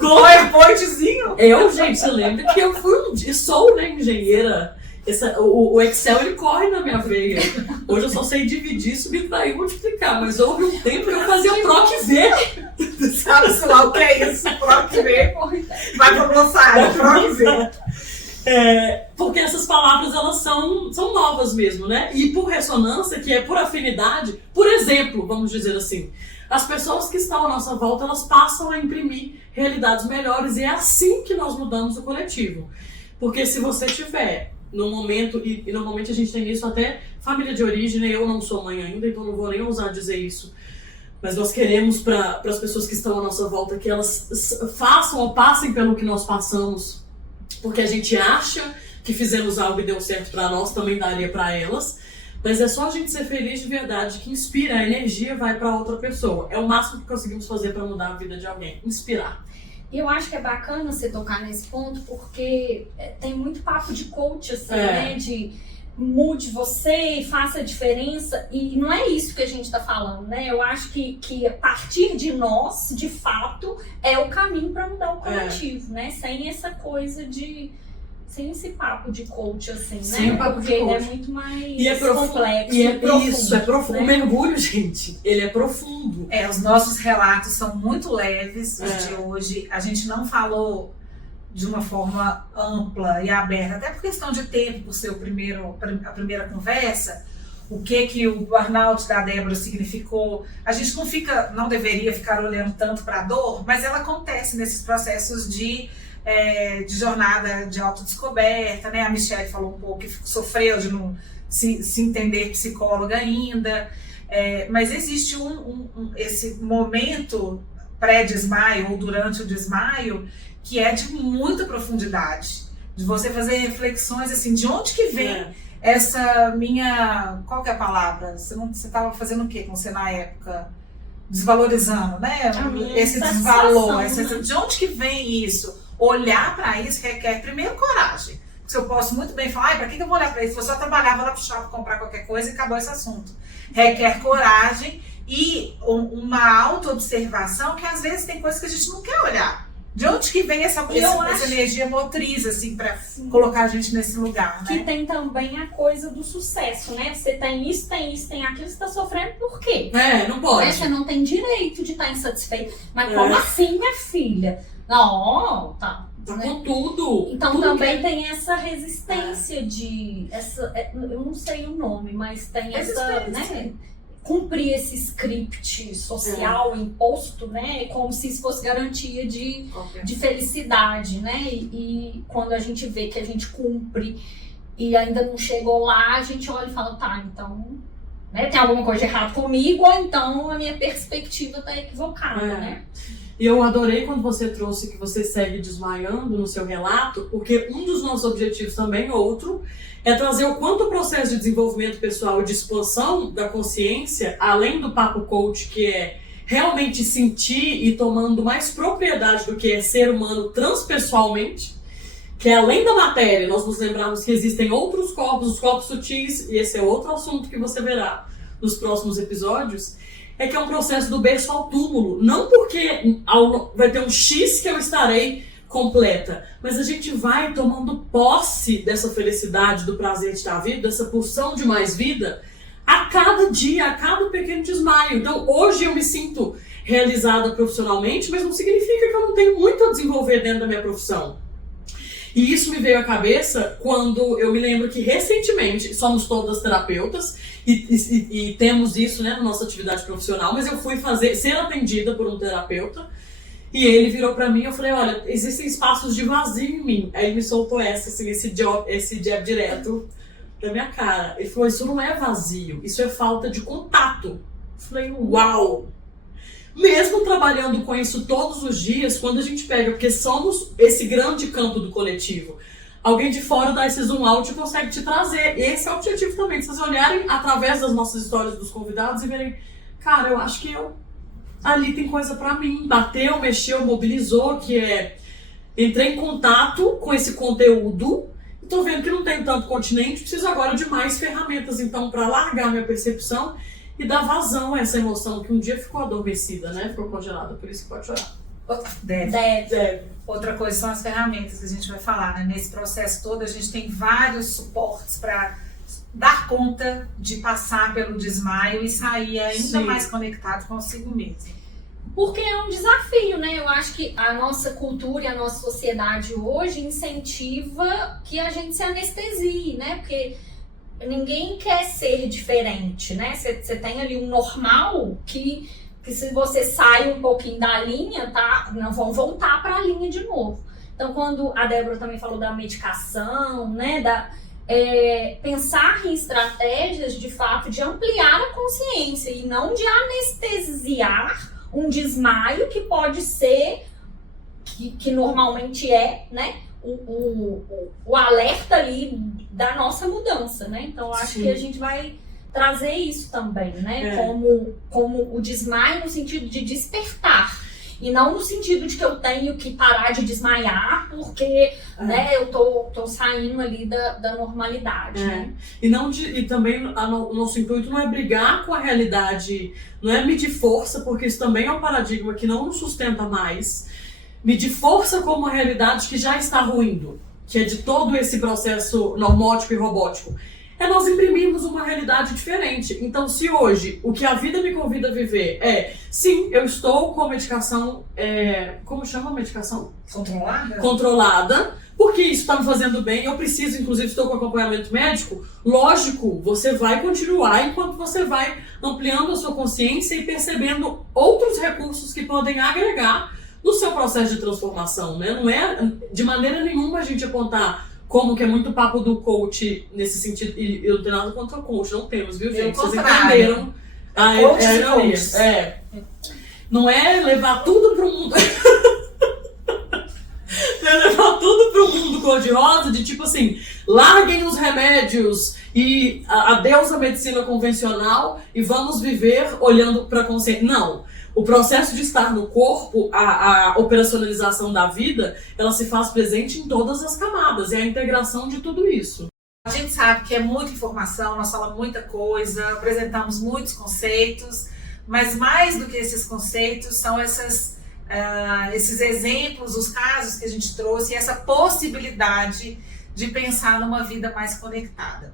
PowerPointzinho? Gente, você lembra que eu sou, né, engenheira O Excel, ele corre na minha veia. Hoje eu só sei dividir, subtrair e multiplicar. Mas houve um tempo que eu fazia PROC-V. Sabe lá o que é isso? PROC-V. Vai pro glossário, PROC-V. Porque essas palavras, elas são novas mesmo, né? E por ressonância, que é por afinidade, por exemplo, vamos dizer assim, as pessoas que estão à nossa volta, elas passam a imprimir realidades melhores e é assim que nós mudamos o coletivo. Porque se você tiver no momento, e normalmente a gente tem isso até família de origem, né? Eu não sou mãe ainda, então não vou nem ousar dizer isso. Mas nós queremos para as pessoas que estão à nossa volta que elas façam ou passem pelo que nós passamos, porque a gente acha que fizemos algo e deu certo para nós, também daria para elas. Mas é só a gente ser feliz de verdade, que inspira, a energia vai para outra pessoa. É o máximo que conseguimos fazer para mudar a vida de alguém, inspirar. E eu acho que é bacana você tocar nesse ponto, porque tem muito papo de coach, assim, né? De mude você e faça a diferença. E não é isso que a gente tá falando, né? Eu acho que a partir de nós, de fato, é o caminho para mudar o coletivo, né? Sem essa coisa sem esse papo de coach, assim, sem né? Papo porque de coach. É muito mais complexo. E é profundo. Isso, é profundo. Né? O mergulho, gente, ele é profundo. Os nossos relatos são muito leves, os de hoje. A gente não falou de uma forma ampla e aberta, até por questão de tempo, por ser a primeira conversa, o que o burnout da Débora significou. A gente não deveria ficar olhando tanto para a dor, mas ela acontece nesses processos de jornada de autodescoberta, né? A Michelle falou um pouco que sofreu de não se entender psicóloga ainda, mas existe esse momento pré-desmaio ou durante o desmaio que é de muita profundidade, de você fazer reflexões assim, de onde que vem essa minha, qual que é a palavra? Você estava fazendo o que com você na época? Desvalorizando, né? Esse desvalor, né? De onde que vem isso? Olhar para isso requer primeiro coragem. Porque eu posso muito bem falar, para que eu vou olhar para isso? Eu só trabalhava lá pro shopping, comprar qualquer coisa e acabou esse assunto. Requer coragem e uma auto-observação que às vezes tem coisas que a gente não quer olhar. De onde que vem essa energia motriz, assim, para colocar a gente nesse lugar, né? Que tem também a coisa do sucesso, né? Você tem isso, tem aquilo, você tá sofrendo por quê? Não pode. Você não tem direito de estar insatisfeito. Mas como assim, minha filha? Não, tá com tudo. Então tudo também tem essa resistência eu não sei o nome, mas tem essa, né? Cumprir esse script social imposto, né? Como se isso fosse garantia de felicidade, né? E quando a gente vê que a gente cumpre e ainda não chegou lá, a gente olha e fala, tá, então, né, tem alguma coisa errada comigo, ou então a minha perspectiva tá equivocada, né? E eu adorei quando você trouxe que você segue desmaiando no seu relato, porque um dos nossos objetivos também, outro, é trazer o quanto o processo de desenvolvimento pessoal e de expansão da consciência, além do papo coach, que é realmente sentir e tomando mais propriedade do que é ser humano transpessoalmente, que é além da matéria, nós nos lembrarmos que existem outros corpos, os corpos sutis, e esse é outro assunto que você verá nos próximos episódios, é que é um processo do berço ao túmulo. Não porque vai ter um X que eu estarei completa, mas a gente vai tomando posse dessa felicidade, do prazer de estar vivo, dessa pulsão de mais vida, a cada dia, a cada pequeno desmaio. Então, hoje eu me sinto realizada profissionalmente, mas não significa que eu não tenho muito a desenvolver dentro da minha profissão. E isso me veio à cabeça quando eu me lembro que recentemente, somos todas terapeutas e temos isso, né, na nossa atividade profissional, mas eu fui ser atendida por um terapeuta e ele virou pra mim e eu falei, olha, existem espaços de vazio em mim. Aí ele me soltou esse jab direto da minha cara. Ele falou, isso não é vazio, isso é falta de contato. Eu falei, uau! Mesmo trabalhando com isso todos os dias, quando a gente pega, porque somos esse grande campo do coletivo, alguém de fora dá esse zoom out e consegue te trazer. Esse é o objetivo também, de vocês olharem através das nossas histórias dos convidados e verem, cara, eu acho que ali tem coisa pra mim. Bateu, mexeu, mobilizou, que é... Entrei em contato com esse conteúdo e tô vendo que não tem tanto continente, preciso agora de mais ferramentas, então, pra largar minha percepção e dar vazão a essa emoção que um dia ficou adormecida, né? Ficou congelada, por isso que pode chorar. Deve. Outra coisa são as ferramentas que a gente vai falar, né? Nesse processo todo, a gente tem vários suportes para dar conta de passar pelo desmaio e sair ainda mais conectado consigo mesmo. Porque é um desafio, né? Eu acho que a nossa cultura e a nossa sociedade hoje incentiva que a gente se anestesie, né? Porque ninguém quer ser diferente, né? Você tem ali um normal que se você sai um pouquinho da linha, tá? Não vão voltar para a linha de novo. Então, quando a Débora também falou da medicação, né? Pensar em estratégias, de fato, de ampliar a consciência e não de anestesiar um desmaio que pode ser, que normalmente é, né? O alerta ali da nossa mudança, né? Então, eu acho que a gente vai trazer isso também, né? Como o desmaio no sentido de despertar. E não no sentido de que eu tenho que parar de desmaiar porque né, eu tô saindo ali da normalidade. Né? E também o nosso intuito não é brigar com a realidade, não é medir força, porque isso também é um paradigma que não nos sustenta mais. Medir força como uma realidade que já está ruindo, que é de todo esse processo normótico e robótico. É nós imprimirmos uma realidade diferente. Então, se hoje o que a vida me convida a viver sim, eu estou com medicação, como chama a medicação? Controlada, porque isso está me fazendo bem, eu preciso, inclusive estou com acompanhamento médico, lógico, você vai continuar enquanto você vai ampliando a sua consciência e percebendo outros recursos que podem agregar no seu processo de transformação, né? Não é de maneira nenhuma a gente apontar como que é muito papo do coach nesse sentido, e eu não tenho nada contra o coach, não temos, viu, gente? Vocês entenderam a ironia. Não é levar tudo pro mundo. É levar tudo pro mundo cor-de-rosa, de tipo assim, larguem os remédios e adeus a medicina convencional e vamos viver olhando pra consciência. Não. O processo de estar no corpo, a operacionalização da vida, ela se faz presente em todas as camadas, é a integração de tudo isso. A gente sabe que é muita informação, nós falamos muita coisa, apresentamos muitos conceitos, mas mais do que esses conceitos são esses exemplos, os casos que a gente trouxe, e essa possibilidade de pensar numa vida mais conectada.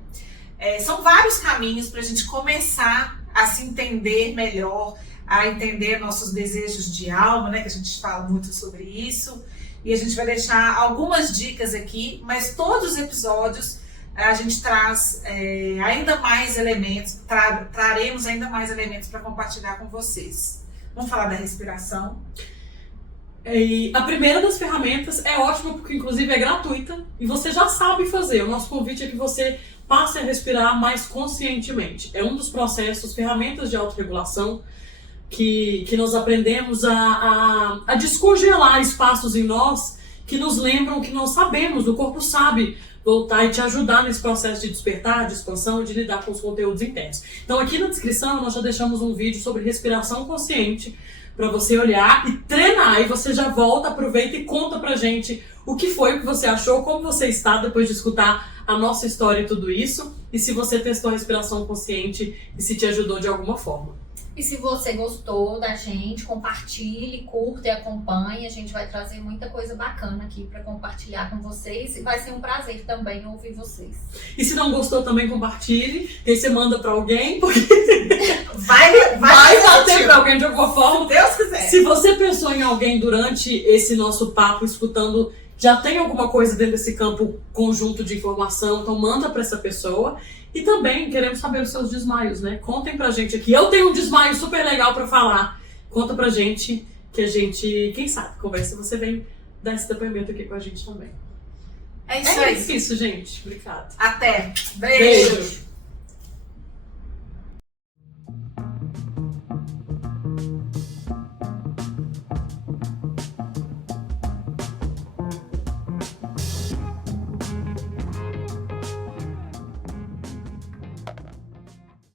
São vários caminhos para a gente começar a se entender melhor, a entender nossos desejos de alma, né, que a gente fala muito sobre isso, e a gente vai deixar algumas dicas aqui, mas todos os episódios a gente traz ainda mais elementos, traremos ainda mais elementos para compartilhar com vocês. Vamos falar da respiração. E a primeira das ferramentas é ótima porque inclusive é gratuita e você já sabe fazer. O nosso convite é que você passe a respirar mais conscientemente. É um dos processos, ferramentas de autorregulação, que nós aprendemos a descongelar espaços em nós que nos lembram que nós sabemos, o corpo sabe voltar e te ajudar nesse processo de despertar, de expansão e de lidar com os conteúdos internos. Então aqui na descrição nós já deixamos um vídeo sobre respiração consciente para você olhar e treinar, e você já volta, aproveita e conta pra gente o que foi, o que você achou, como você está depois de escutar a nossa história e tudo isso, e se você testou a respiração consciente e se te ajudou de alguma forma. E se você gostou da gente, compartilhe, curta e acompanhe. A gente vai trazer muita coisa bacana aqui para compartilhar com vocês. E vai ser um prazer também ouvir vocês. E se não gostou também, compartilhe. E aí você manda para alguém, porque vai bater para alguém de alguma forma. Se Deus quiser. Se você pensou em alguém durante esse nosso papo, escutando, já tem alguma coisa dentro desse campo conjunto de informação, então manda para essa pessoa. E também queremos saber os seus desmaios, né? Contem pra gente aqui. Eu tenho um desmaio super legal pra falar. Conta pra gente, que a gente, quem sabe, conversa, você vem dar esse depoimento aqui com a gente também. É isso aí. É isso, gente. Obrigada. Até. Beijo.